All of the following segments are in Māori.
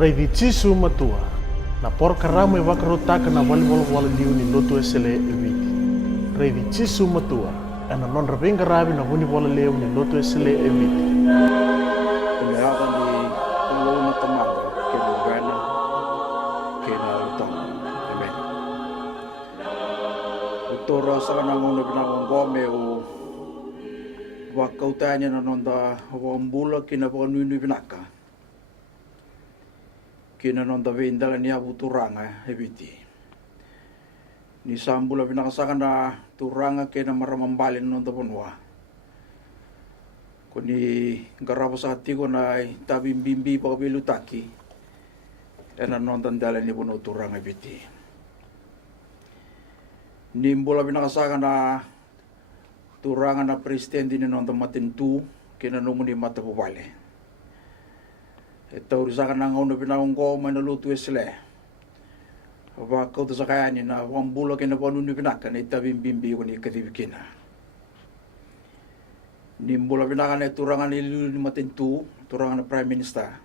Raici Jisu Matua, na porkarama e wakarotaka na wali liu ni lotu esele eviti. Raici Jisu Matua, ana non ravenga ravi na wala leu ni lotu esele eviti. Peleada ni talona tamanga, ke novena, ke na utama. Amen. Utora sa kanangon na pinakongome o wakautanya na nonda wambula kinapanunu pinaka. Kina nonda vendala ni abu turanga hebiti. Ni sambula pinakasaka na turanga kena maramambalin nonda ponwa. Kuni garabo sa hati ko na tabimbimbi pa kabilutaki. Ena nonda ndala ni puno turanga hebiti. Ni mbula pinakasaka na turanga na presidente ni nonda matintu kina numuni matapupale. Ito rizaka na ngaw na pinakongko manuluto esle. Wakaw to sa kaya ni na wambula kina panunu pinaka na itabimbimbi ko ni katibikina. Nimbula pinaka na turangan ni Lulu ni Matintu, turangan na Prime Minister.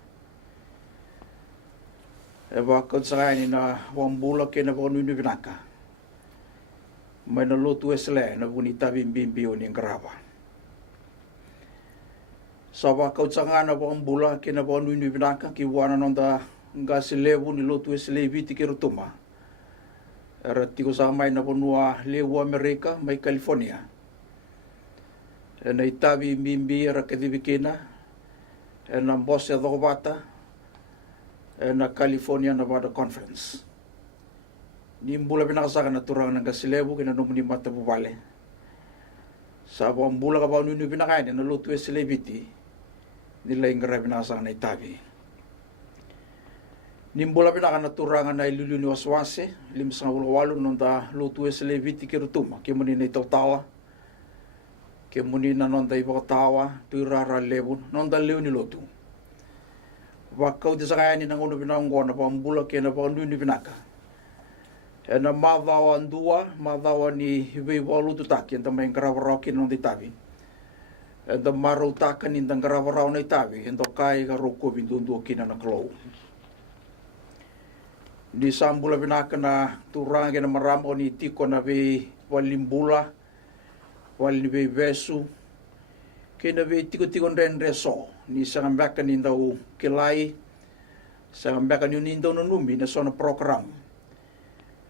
Wakaw to sa kaya ni na wambula kina panunu pinaka. Manuluto esle na kung itabimbimbi ko ni karaba. Sa wakaw sa nga na pangambula kinapanu ni pinaka kiwana nonda nga silewu ni lotu eslevi tikirutuma. Erati ko sa may na punua lewu Amerika may California. Na itabi mbimbi era kadibikina. Na boss ya dokobata. Na California Nevada Conference. Nimbula pinakasaka na turang ng kasilewu kinanong ni matapupale. Sa pangambula ka pa ni pinakain na lotu eslevi nila yung grabe na sa itabi. Nimbula pinaka naturangan na ilulu ni waswase, limas nga walo nung da lutu eseleviti kirutuma, kimuni na itaw-tawa, kimuni na nung da ipakatawa, tuirara lebon, nung da leo ni lutu. Wakaw di sa kaya ni nang uno pinakongko na pambula kaya na pandu ni pinaka. E na madawa andua, madawa ni hiway walu tutaki, ang tamayang karawarokin nung itabi. Da maraw takan indang karawaraw na itabi, endo kay karuko bindundu kina na klow. Di sambula pinaka na turang na maramo ni tiko na be walimbula, walinibe besu, kina be tiko-tiko reso, ni sangambakan indaw kilay, sangambakan yun indaw nanumi na so na program.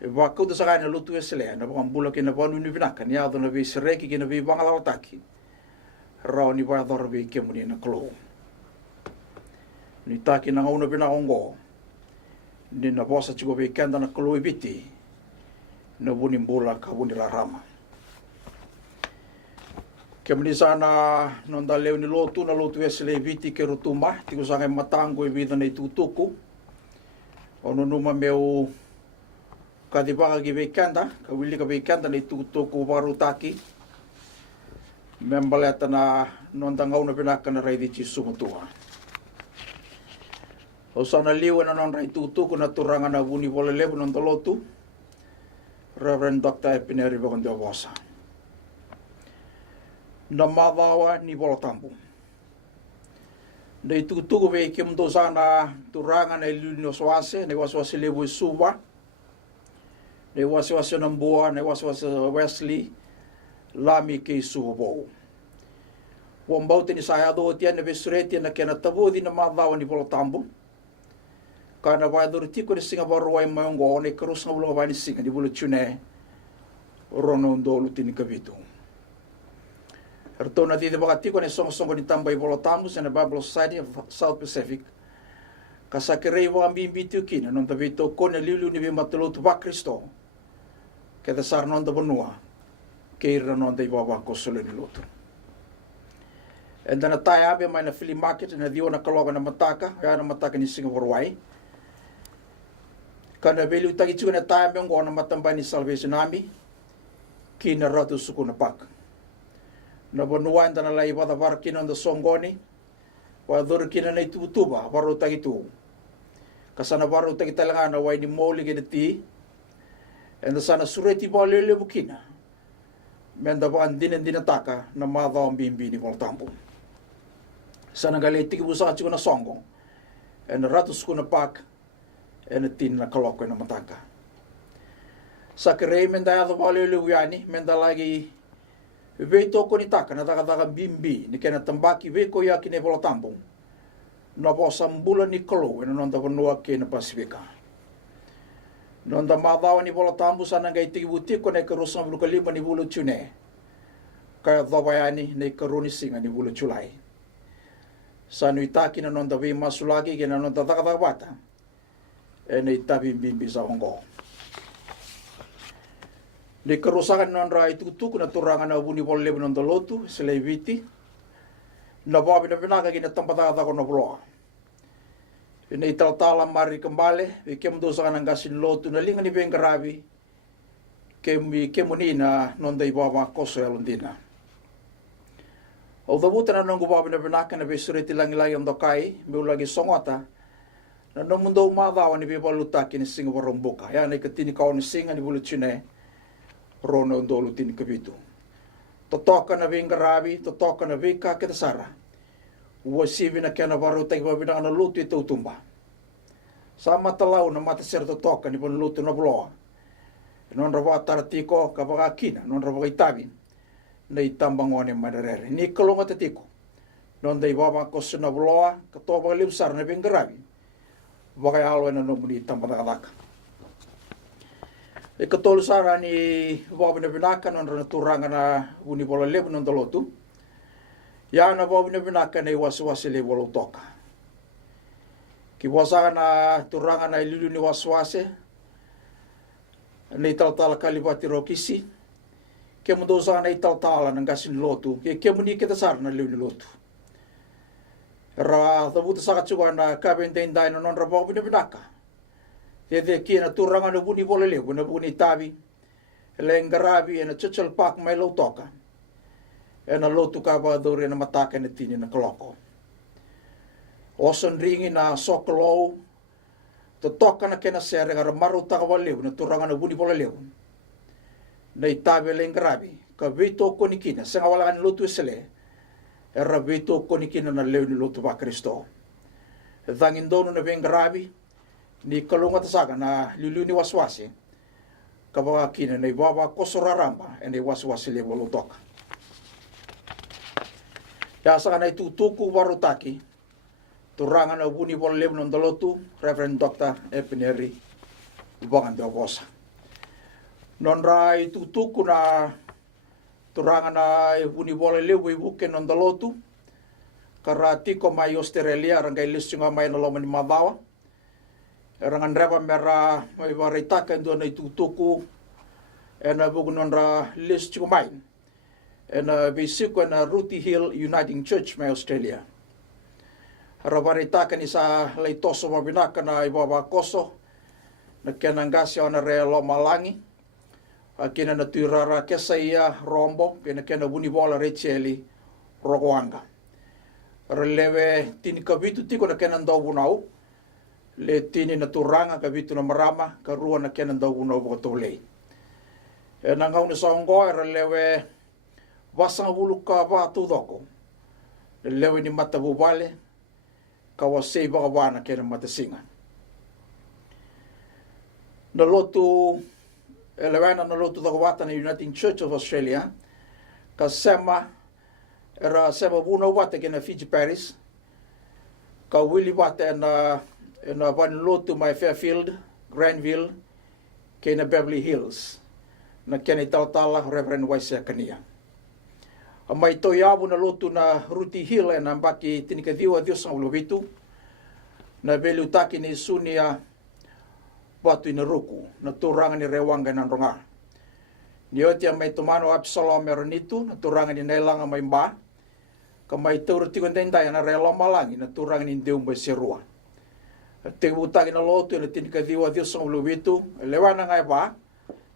Wakaw da sa kanya lutu esle, na pangambula kina panu ni pinaka, niya do na be sireki kina be bangalawataki. Raw ni Wador be kemuni na klo. Ni taki na ngauna pinakongko. Ni na bosa chigo be kenda na klo ibiti. Na bunimbula ka bunirarama. Kemuni sana nonda leo ni lotu na lotu esle ibiti kerutuma. Tigo sa kay matango ibita na itutuku. Ono numa meu kadibaka gibe kenda. Kawili ka be kenda na itutuku warutaki. Membaleta na nontangaw na pinaka na Raici Jisu Matua. O sana liwa na non raitutu ko na turangan na buni bolelevo non tolotu. Reverend Dr. Epineri Bagondiabosa. Na madawa ni bolotambu. Na itutu ko be kimdo sana turangan na ilunyo swase, na waswase levo Suva. Na waswase ng buwa, na waswase Wesley. Lami kay Suva. Wambau tini saya do tian na besureti na kena tabo di na madawa ni bolotambo. Kana ba do tiko ni singa barwai mayongo ne krus nga bulo ba ni singa di bulo tune. Rono ndolo tini kabito. Erto na tide bakati ko ne song ni tambay bolotambo sa na Bible Society of South Pacific. Kasakirei wa ambimbitu kina non tabito ko na lilu ni matulot ba Kristo. Kada sarnon da bonua. Keira non dai baba ko solo ni loto. And then atay abe may na flea market na dio na kaloga na mataka, ya na mataka ni Singapore wai. Kana belu tagi chu na tay abe ngo na matambay ni Salvation Army. Kina ratu suku na pak. Na bonuan na lai bata barkin on the songoni. Wa dur kina na itutuba baro tagi tu. Kasana baro tagi talanga na wai ni moli gedeti. And the sana sureti bolele bukina. Menda ba andin dinataka na madaw ang bimbi ni Voltampo. Sa nagalitik busa at na songong. e na ratus kuna pak e na tin na kaloko e na mataka. Sa kerei menda adho wale le wiani, menda lagi vei toko ni taka na daga bimbi ni kena tambaki vei ko ya kine bola tampung. Na bosa mbula ni kolo e na nonda vanua ke na Pasifika. Nonda madawa ni bola tambu sana ngai tiki butiko na ikarusa muluka lima ni bulu tune. Kaya dhawayani na ikaruni singa ni bulu chulai. Sa nuitaki na nonda vei masulagi ke na nonda daga bata. E na itabi bimbi sa hongo. Ni karusakan nonda itutuku na turangan na buni bola lima nonda lotu, sila viti. Na babi na pinaka kina tampata ko na buloa. Ina italtala mari kembali, kem dosa kan anggasin lotu na linga ni bengkarabi, kemuni na nonda ibaba koso ya lundina. O dabuta na nongo babi na pinaka na besureti langi ang dokai, meulagi songota, na nomundo umadawa ni bebalutaki ni singa waromboka. Ya na ikatini kao ni singa ni bulutsine, rono ndolo tini kabitu. Totoka na bengkarabi, totoka na beka kitasara. Uwasivi na kena baru tagi babina na lutu ito utumba. Sa matalau na mata ser totoka ni pon lutu na bloa. Non rawa taratiko kabaga kina, non rawa itabi na itambang wane madarere. Ni kalonga tatiko. Non da ibaba kosu na bloa, katoba limsar na bengarabi. Bagay alwa na nomuni tambadakadaka. Ikatolo sara ni babi na binaka non rana turanga na uni bola lebu non dalotu. Ya na babi na binaka na iwaswasi le bola utoka. Kiwasa na turanga na ilulu ni waswase. Na italtala kalibati rokisi. Kemudosa na italtala ng gasin lotu. Kemuni kita sara na ilulu lotu. Ra tabuta sa katsuga na kabindainday na non ra babi na binaka. Yede kina turanga na buni bola lebu na buni tabi. Lenggarabi na chuchal pak may lotoka. E na lotu ka ba dore na mataka na tini na kaloko. Oson ringi na sokolo. Totoka na kena sere gara maruta ka walew na turanga na buni bola lew. Na itabe lenggarabi. Ka vito ko ni kina. Senga wala kan lotu esele. Era vito ko ni kina na lew ni lotu ba Kristo. Dangin dono na benggarabi. Ni kalunga tasaga na lulu ni waswasi. Kabawa kina na ibaba kosoraramba. E na waswasi le walotoka. Yasa ka na itutuku warutaki. Turangan na buni bola lew ng dalotu. Reverend Dr. Epineri. Ubangan de Obosa. Nonra itutuku na turangan na buni bola lew ibuke ng dalotu. Karati ko may Australia. Rangay listing nga may nalaman ni Mabawa. Rangan reba mera may varitakan doon na itutuku. E na bugunon ra list kumain. E na bisiko na Raici Hill Uniting Church may Australia. Ravaritakan isa laitoso mabinaka na ibaba koso. Na kenanggasya na relo malangi. Kina na tuirara kesa iya rombo. Kina kena buni bola recheli rogoanga. Relewe tinikabitu tiko na kenando bunau. Le tini na turanga kabitu na marama. Karua na kenando bunau bukatulei. E nangaw na saonggo relewe wasang buluka ba tudoko. Relewe ni matabubale. Kawasay baka ba na kena matasinga. Nalotu, elewena nalotu takawata na Uniting Church of Australia. Kasema, era sema buna wate kena Fiji Paris. Kawili wate na vanlotu may Fairfield, Granville, kena Beverly Hills. Na kena itautala Reverend Raici kania. Amay toyabu na lotu na Raici Hill na ambaki tinikadiwa Diyos ang ulubitu. Na belutaki ni Sunia batu inaruku. Na turangan ni Rewanga ng ronga. Niyoti ang may tumano Absalom meron ito. Na turangan ni Nailang ang may mba. Kamay turti kondenday na relo malangi. Na turangan ni Deum may sirua. At tigutaki na lotu na tinikadiwa Diyos ang ulubitu. Lewa na nga ba?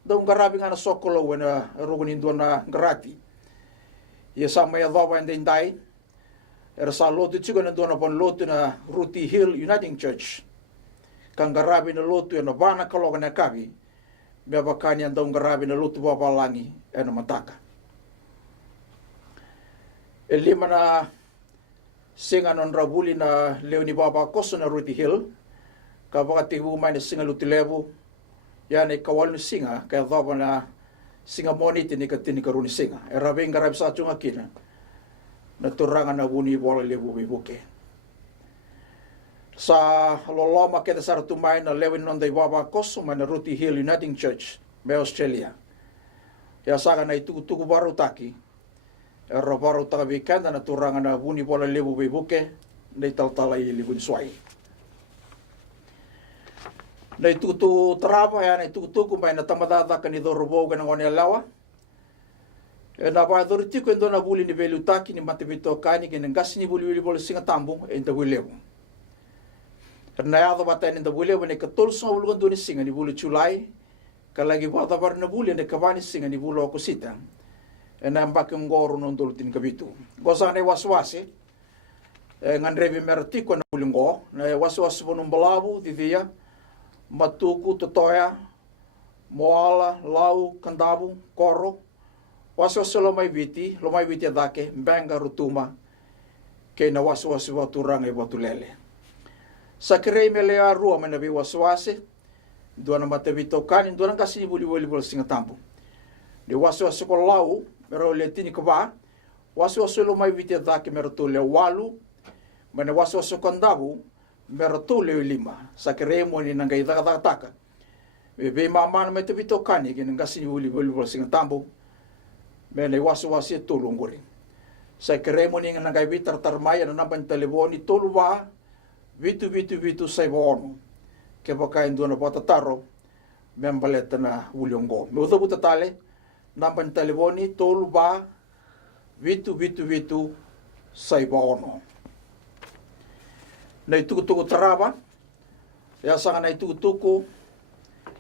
Daung garabi nga na sokolo na rugunin doon na garati. Yasa may adawa and denday. Era sa lotu chigo na doon upon lotu na Raici Hill Uniting Church. Kang garabi na lotu na bana kaloga na kabi. May bakani ang daung garabi na lotu babalangi na mataka. Elima na singa non rabuli na leo ni baba koso na Ruti Hill, ka wakati umay na singa lutilevo, yan ay kawal ni singa, kaya dhaba na singa moni tinika runi singa. E rabing garab sa chunga kina, na turangan na wuni wala levo bibuke. Sa loloma kita sa ratumay na lewin non day baba koso, may na Ruti Hill Uniting Church, may Australia. Ya saka na ituku baru taki, baru takabikan na turangan na wuni wala levo bibuke, na italtalay libun suay. Na itutu traba ya na itutu kumbay na tamadada kanido robo ganang wani alawa. Na ba doriti ko ndo na buli ni velutaki ni matibito kani ganang gas ni buli bol singa tambo enda bulewo. Na ya do batay enda bulewo ne katol so ulgon do ni singa ni buli chulai kalagi bata bar na buli ne kavani singa ni bulo ko sita. Na mbak ngoro non dolutin kabitu. Gosa ne waswase ngan revi mertiko na bulungo na waswas bonum balabu divia matuku, totoya, moala, lau, kandabu, koro, waso lomay viti dake, benga rutuma, kay na waso turang e watulele. Sa kirei melea rua menabi waswase, doon na matavito kanin, doon ang kasi buli-buli singatampo. Di waso ko lau, mero letini ko ba, waso lomay viti dake mero tule walu, mana waso kandabu, merotule lima sa keremo ni nangai taka be mama na metebito kani ke ngasi uli singa tambo me le wasu tulunguri sa keremo ni nangai bitar tarmaya na namban telefoni toluwa vitu sai bono ke bakain dona bota taro membaleta na uliongo me udo butatale namban telefoni toluwa vitu sai bono na ituku taraba, ya sanga na ituku,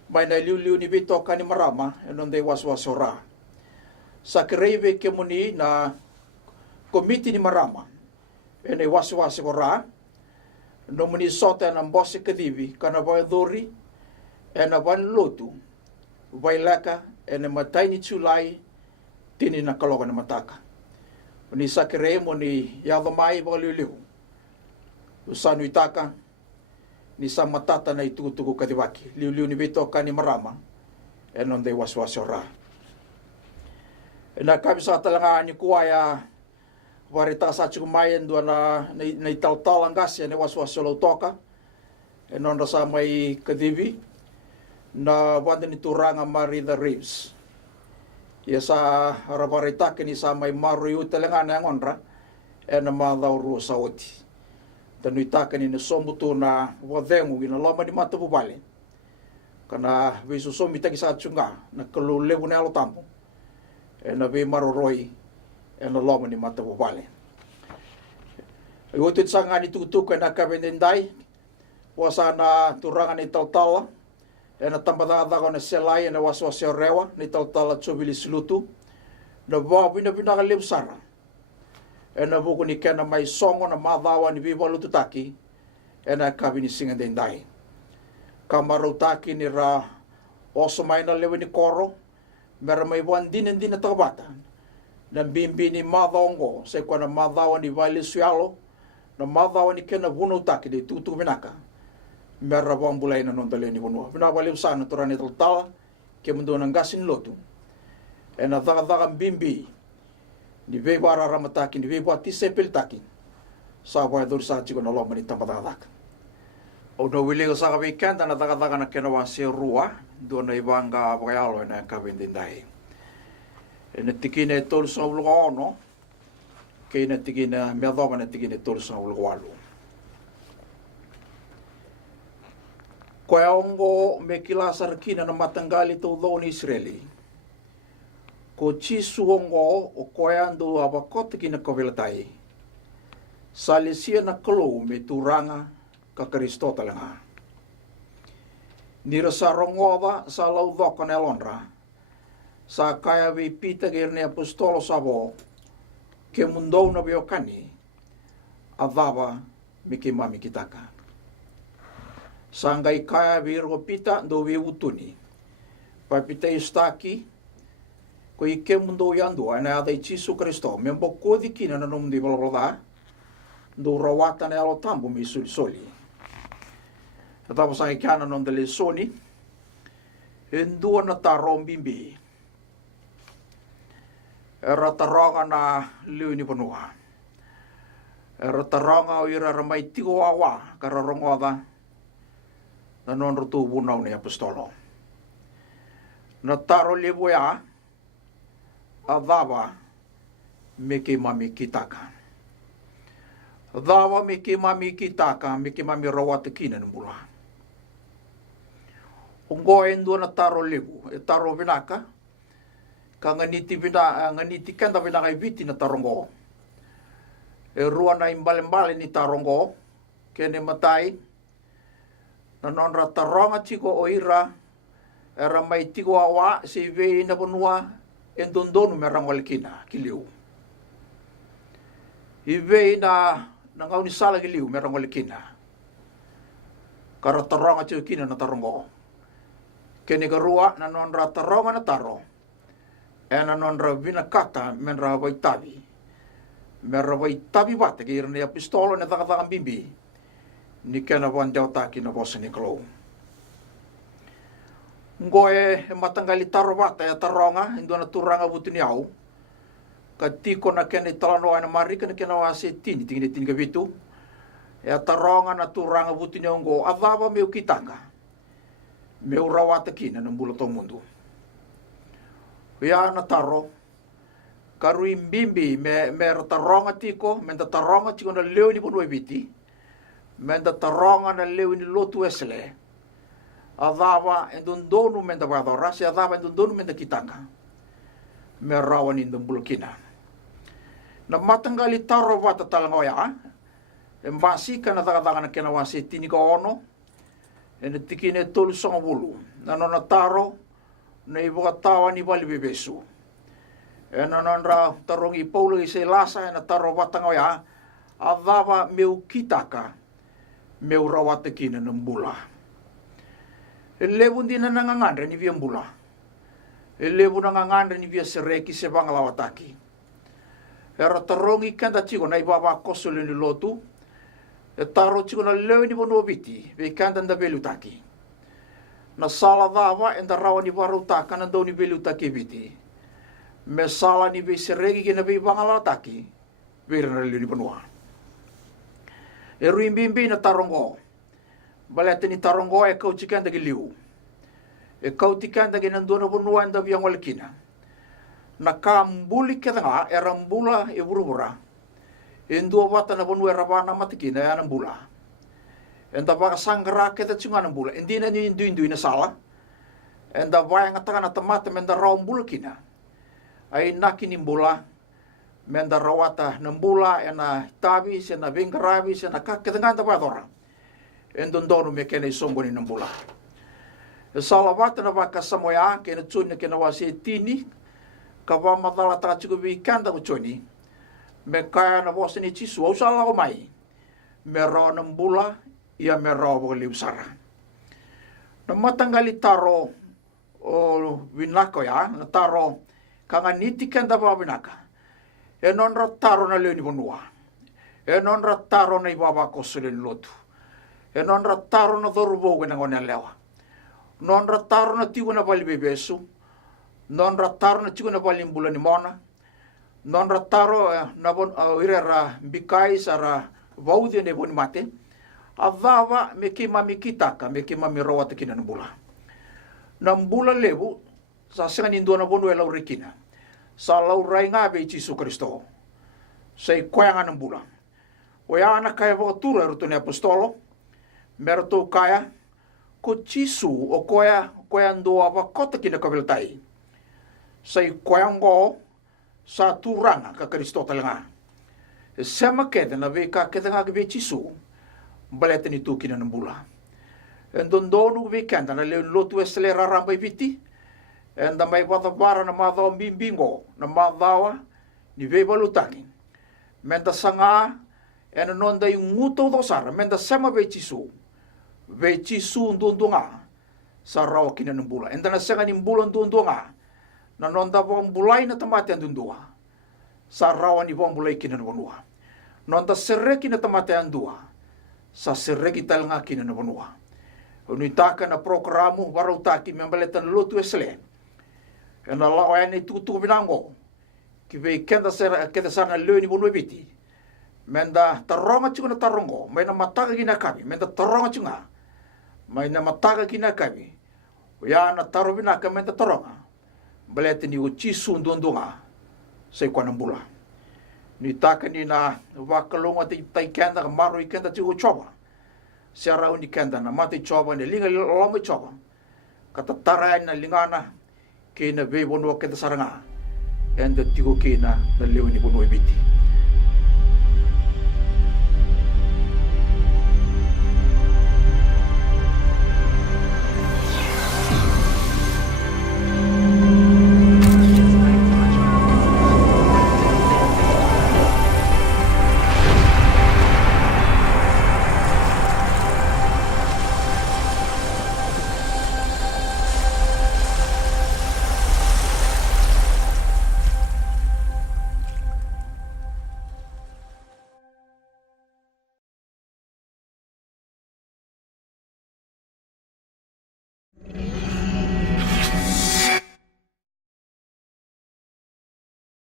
may na liu ni bito ka ni marama, enon day waswasora. Sa kireve kemuni na komiti ni marama, enay waswasora, no muni sota ng bosse kadibi, kanabay dori, enaban lotu, vailaka, enamatay ni chulay, tini na kaloka na mataka. Muni sa kireve muni yadomay liu usanu itaka ni sa matata na itutuku kadibaki liu ni bito ka ni marama enon de waswasora na kami sa talanga ni kuaya warita sa chumayen do na italtal ang gasya ni waswasolo toka enon sa may kadibi na wanda ni turanga Marida Reeves ya sa rabarita kini sa may maruyo talanga na ngonra enama daw sa oti tanuitaka ni somuto na wadengu ina loma ni mata bubale kana visu somi taki sa chunga na kalule bune alo tampo na be maroroi na loma ni mata bubale iwotit sanga ni tutuka na kabendendai wasana turangan ni taltala na tambada ko na selay na waswasyo rewa ni taltala chobili slutu na babu na binakalim sara ena buku ni kena mai songo na madawa ni bibalu tutaki ena kabini singa dendai kamaro taki ni ra oso mai na lewe ni koro mera mai wan din na tabata na bimbi ni madongo se kwa na madawa ni vale sualo na madawa ni kena buno taki de tutu binaka mera wan bulay na nondale ni buno binawali usana turani taltala ke mundo nang gasin lotu ena daga bimbi ni vebo aramataki, ni vebo atisepel taki. Sa wai dur sa chiko na loma ni tamadadak. O no wili ko sa kabikan, na daga na kenawa si rua, doon na ibanga bagayalo na kabindinday. E natikina tol sa ulgo no, kay natikina medoma natikina tol sa ulgo walo. Kaya ongo me kilasar kina na matanggali to do ni Israeli. Ko Jisu ongo o koyando abakot kina kovelatai. Salisia na klo me turanga ka Kristo talanga. Nira sa rongoda sa laudok na elonra. Sa kaya vi pita गर्ने apostolo sabo ke mundo na biokani avava mikimami kitaka. Sangai kaya vi pita do vi utuni. Papita istaki ko ike mundo yando ana ada Jisu Kristo membo kodi kina na nom di balabala do rawata na alo tambo mi soli. Tatapo sa ikiana non dele soni, endua na tarom bimbi. Era taronga na liu ni panua. Era taronga o ira ramai tigo awa, kararongoda, na non rutu bunau ni apostolo. Na taro leboya, adava, meke mami kitaka. Adava meke mami kitaka, meke mami rawata kina nambula. Ungo endo na taro lebu, e taro vinaka, ka nganiti kenda vinaka viti na tarongo. E rua na imbale ni tarongo, kene matai, na nonra taronga tiko o ira, era mai tiko awa, se vei na panua, endondonu me rangwalekina, kiliu. I vei na ngauni sala kiliu me rangwalekina. Kara taronga tiko kina na tarongo. Kene karua na nonra taronga na taro, e na nonra vinakata menra waitavi. Mera waitavi bate ki irane apistolo na takatakan bimbi, ni kena wandau taki na bosa ni kalou. Ngoe matanggali taro bata ya taronga, indo na Turagavou ni au, ka tiko na kena italanoa na marika na kena wase tini ka vitu, ya taronga na Turagavou ni au ngo, avava meu kitanga, meu rawata kina ng bulato mundo. Kaya na taro, karui mbimbi me taronga tiko, me taronga tiko na leo ni punoi biti, me taronga na leo ni lotu esele, adava endondonu me wadora, si adava endondonu me kitanga, me rawan indong bulkina. Na matanggali taro wata talangoya, embasi ka na takataka na kinawasi tini ka ono, ene tikine tolu sanga bulu, na nona taro, na ibuka tawa ni bali bebesu. E na nonra tarongi paulo i se lasa e na taro watangoya, adava meu kitaka, meu rawata kina ng bula. E lebu din na nangangandre ni via mbula. E lebu nangangandre ni via sereki se bangalawataki. E tarongi kanda tiko na ibaba kosole ni lotu, e taro tiko na leo ni bonobiti, ve kanda nda velutaki. Na sala dava e nda rawa ni warutaka na do ni velutaki biti. Me sala ni ve seregi ke na ve bangalataki, ve na leo ni bonua. E ruimbimbi na tarongo, balete ni tarongo e kau tikanda ki liu. E kau tikanda ki nandona bonua enda viang walakina. Na ka mbuli ke tanga e rambula e burubura. E ndua wata na bonua e rawana matikina e anambula. Enda baka sanggara ke te tsunga anambula. Endi na ni indu na sala. Enda vaya ngatanga na tamata menda raumbula kina. Ai naki ni mbula, menda rawata nambula, ena tabi, sena vingarabi, sena kaketanganta padora. Endondono me kena isombo ni nambula. E salawata na baka samoya, kena tsuni kena wasi tini, kawa madala taka chiku vikanda kuchoni, me kaya na wasi ni Jisu, au sala o mai, me rawa nambula, ia me rawa bukali usara. Na matanggali taro o winako ya, na taro kanga niti kenda babinaka. E non taro na leo ni bonua. E non taro na ibaba kosole ni lotu. E non taro na thorubo na ngone lewa. Non taro na tigo na bali bebesu. Non taro na tigo na bali mbula ni mona. Non taro na bon irera bikai sara vaudi ne boni mate. Avava me ke mami kitaka, me ke mami rawata kina nambula. Nambula lebu sa sengan indo na bonu e laurikina. Sa laurai nga be Jisu Kristo. Sa ikoyanga ng bulang. O ya anak kaya wakatura ruto ni apostolo. Merto kaya ko Jisu o koya ndo awakota kinakabiltay. Sa ikoyango sa turanga ka Kristo talanga. Sema keda na be ka keda nga be Jisu. Baleta ni tukina ng bulang. Endondonu be kanda na lotu esle rarambay biti. Enda mai watapara na madhaw bimbingo, na madhawa ni vebalutaki. Menda sanga, ena nonda yung nguto dosara, menda sama ve Jisu ndundunga, sa rawa kina ng bula. Enda na sanga ng bula ndundunga, na nonda vong bulay na tamati ang dundunga, sa rawa ni vong bulay kina ng bunua. nonta sereki na tamate andua sa sereki talanga kina na vanua unu taka na programu warau taki membaletan lotu esle ena lao ene tutu binango ki ve kenda sana leuni vonu biti menda taronga chuna tarongo mena mataga kina kabi menda taronga chunga mena mataga kina kabi ya na tarobina ka menda taronga baletani o chisu ndondonga sai kwana mbula ni taka ni na wakalonga tai kenda maru ikenda tu choba siara uni kenda na mate choba ne linga loma choba kata tarai na lingana kina ve bono kenda saranga enda tigo kina na leuni bono biti